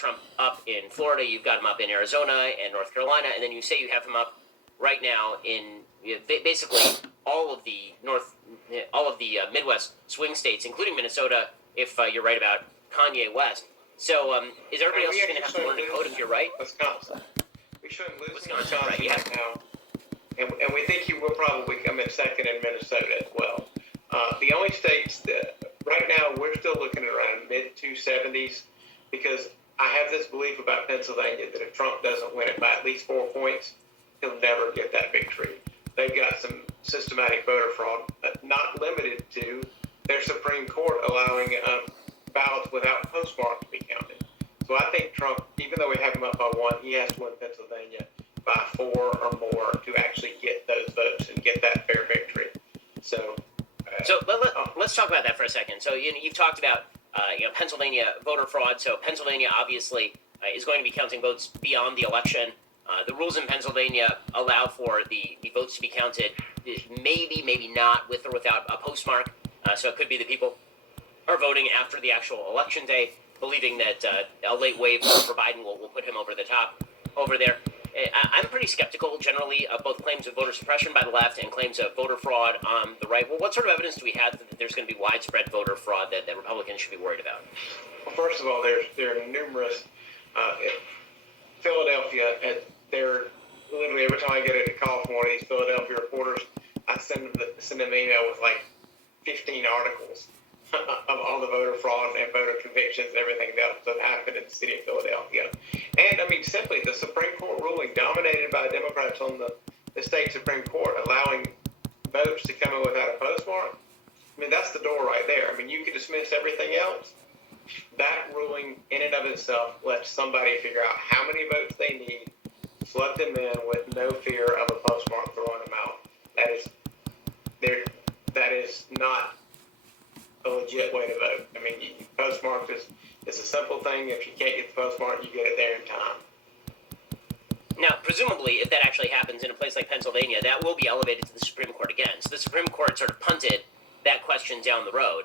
Trump up in Florida, you've got him up in Arizona and North Carolina, and then you say you have him up right now in basically all of the Midwest swing states, including Minnesota, if you're right about Kanye West. So is everybody else going to have to learn to code if you're right? Wisconsin. We shouldn't lose Wisconsin, Wisconsin right, yeah. right now. And we think he will probably come in second in Minnesota as well. The only states that right now we're still looking at around mid-270s because I have this belief about Pennsylvania that if Trump doesn't win it by at least 4 points, he'll never get that victory. They've got some systematic voter fraud, not limited to their Supreme Court allowing ballots without postmark to be counted. So I think Trump, even though we have him up by 1, he has to win Pennsylvania by 4 or more to actually get those votes and get that fair victory. So let's talk about that for a second. So you've talked about Pennsylvania voter fraud. So Pennsylvania obviously is going to be counting votes beyond the election. The rules in Pennsylvania allow for the votes to be counted, maybe not with or without a postmark. So it could be that people are voting after the actual election day, believing that a late wave for Biden will put him over the top over there. I'm pretty skeptical generally of both claims of voter suppression by the left and claims of voter fraud on the right. Well, what sort of evidence do we have that there's going to be widespread voter fraud that Republicans should be worried about? Well, first of all, there are numerous. Philadelphia, and they're literally every time I get a call from one of these Philadelphia reporters, I send them an email with like 15 articles of all the voter fraud and voter convictions and everything else that happened in the city of Philadelphia. And I mean, simply the Supreme Court ruling dominated by Democrats on the state Supreme Court allowing votes to come in without a postmark. I mean, that's the door right there. I mean, you could dismiss everything else. That ruling in and of itself lets somebody figure out how many votes they need, flood them in with no fear of a postmark throwing them out. That is not a legit way to vote. I mean, postmark is a simple thing. If you can't get the postmark, you get it there in time. Now, presumably, if that actually happens in a place like Pennsylvania, that will be elevated to the Supreme Court again. So the Supreme Court sort of punted that question down the road.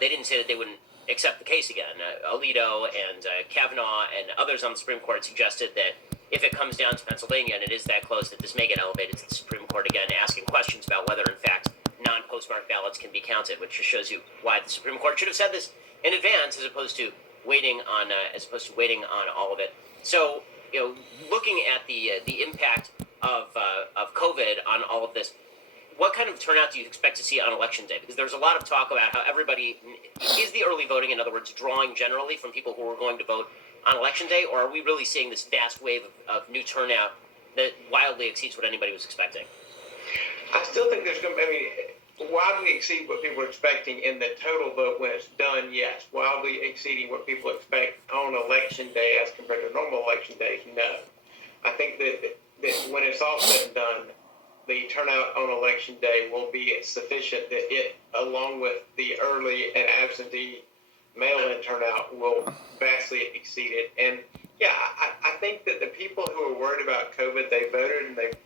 They didn't say that they wouldn't accept the case again. Alito and Kavanaugh and others on the Supreme Court suggested that if it comes down to Pennsylvania and it is that close, that this may get elevated to the Supreme Court again, asking questions about whether, in fact, non-postmark ballots can be counted, which just shows you why the Supreme Court should have said this in advance, as opposed to waiting on all of it. So, looking at the impact of COVID on all of this, what kind of turnout do you expect to see on Election Day? Because there's a lot of talk about how everybody is the early voting, in other words, drawing generally from people who are going to vote on Election Day, or are we really seeing this vast wave of new turnout that wildly exceeds what anybody was expecting? I still think there's going to be, wildly exceed what people are expecting in the total vote when it's done, yes. Wildly exceeding what people expect on Election Day as compared to normal Election days, no. I think that when it's all said and done, the turnout on Election Day will be sufficient that it, along with the early and absentee mail-in turnout, will vastly exceed it. And, yeah, I think that the people who are worried about COVID, they voted and they voted